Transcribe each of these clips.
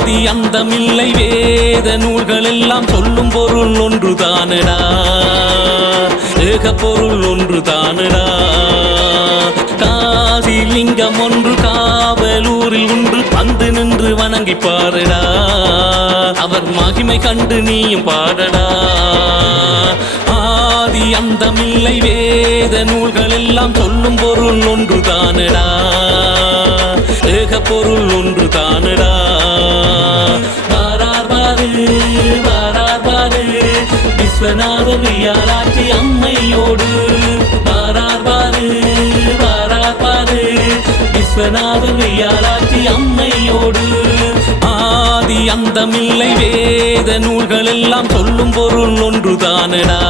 ஆதி அந்தமில்லை வேத நூல்கள் எல்லாம் சொல்லும் பொருள் ஒன்று தானடா, ஏக பொருள் ஒன்று தானடா. காசி லிங்கம் ஒன்று காவலூரில் ஒன்று வந்து நின்று வணங்கி பாருடா, அவர் மகிமை கண்டு நீயும் பாடடா. ஆதி அந்தமில்லை வேத நூல்கள் எல்லாம் சொல்லும் பொருள் ஒன்று தானடா, ஏக பொருள் ஒன்று தானடா. வாரார் பாரு வாரார் பாரு விஸ்வநாத வியாழாட்சி அம்மையோடு, வாரார் பாரு வாரார் பாரு விஸ்வநாத வியாழாட்சி அம்மையோடு. ஆதி அந்தமில்லை வேத நூல்கள் எல்லாம் சொல்லும் பொருள் ஒன்று தானடா,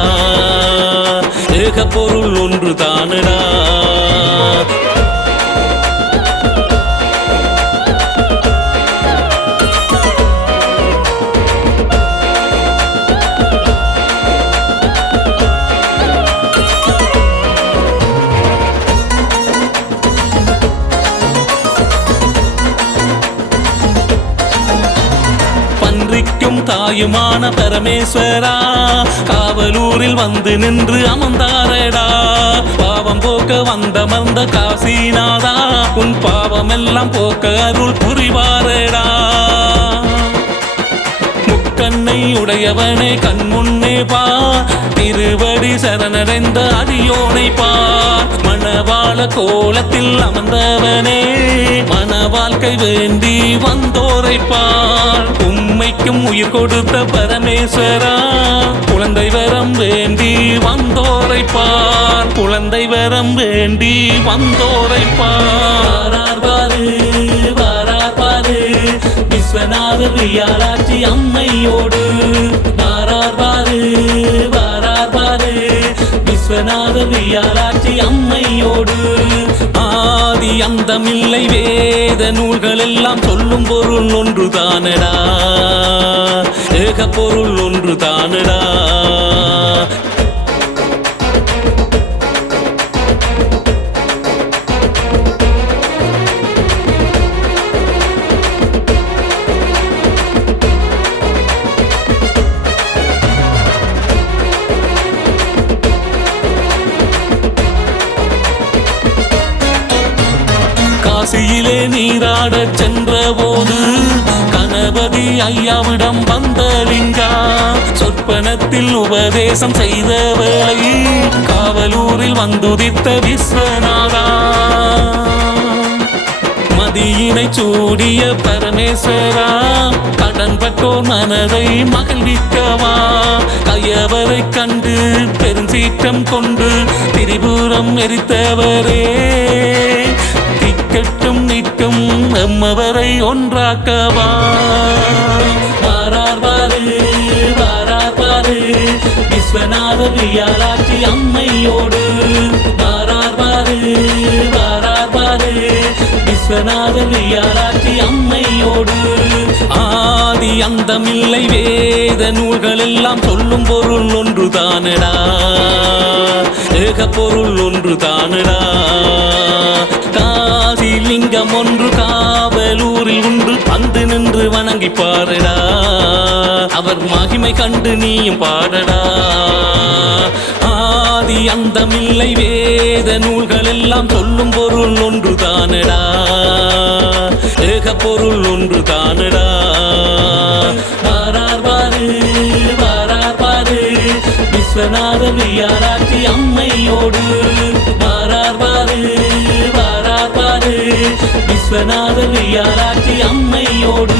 ஏக பொருள் ஒன்று தானடா. தாயுமான பரமேஸ்வரா காவலூரில் வந்து நின்று அமர்ந்தாரடா, பாவம் போக்க வந்தமர்ந்த காசிநாதா உன் பாவமெல்லாம் போக்க அருள் புரிவாரடா. முக்கண்ணை உடையவனே கண் முன்னே பார், திருவடி சரணடைந்த அடியோனை பார். மணவாள கோலத்தில் அமர்ந்தவனே மன வாழ்க்கை வேண்டி வந்தோரை பார். உம்மைக்கும் உயிர் கொடுத்த பரமேஸ்வரா குழந்தை வரம் வேண்டி வந்தோரை பார், குழந்தை வரம் வேண்டி வந்தோரை பார். பாரு வாரார் பாரு விஸ்வநாத வியாழாட்சி அம்மையோடு, வாரார் பாரு வாரார் பாரு விஸ்வநாத வியாழாட்சி அம்மையோடு. ஆதி அந்தமில்லை வேத நூல்கள் எல்லாம் சொல்லும் பொருள் ஒன்று தானடா, ஏக பொருள் ஒன்று தானடா. காசியிலே நீராட சென்ற போது கணபதி ஐயாவிடம் வந்த லிங்கா, சொற்பனத்தில் உபதேசம் செய்த வேளை காவலூரில் வந்துதித்த விஸ்வநாதா. மதியினை சூடிய பரமேஸ்வரா கடன் பட்டோர் மனதை மகிழ்விக்கவா, கையவரை கண்டு பெருஞ்சீற்றம் கொண்டு திரிபுரம் எரித்தவரே, திக்கட்டும் நிற்கும் எம்மவரை ஒன்றாக்கவா. வாரார் பாரு வாரார் பாரு விஸ்வநாத வியாழாட்சி அம்மையோடு, வாரார் பாரு வாரார் பாரு விஸ்வநாத வியாழாட்சி அம்மையோடு. ஆதி அந்தமில்லை வேத நூல்கள் எல்லாம் சொல்லும் பொருள் ஒன்று தானடா, ஏக பொருள் ஒன்று தானடா. காசி லிங்கம் ஒன்று காவலூரில் உண்டு வந்து நின்று வணங்கி பாருடா, அவர் மகிமை கண்டு நீயும் பாடடா. ஆதி அந்தமில்லை வேத நூல்கள் எல்லாம் சொல்லும் பொருள் ஒன்று தானடா, ஏக பொருள் ஒன்று தானடா. வாரார் பாரு வாரார் பாரு விஸ்வநாத வியாழாட்சி அம்மையோடு, வாரார் பாரு வாரார் பாரு விஸ்வநாத வியாழாட்சி அம்மையோடு.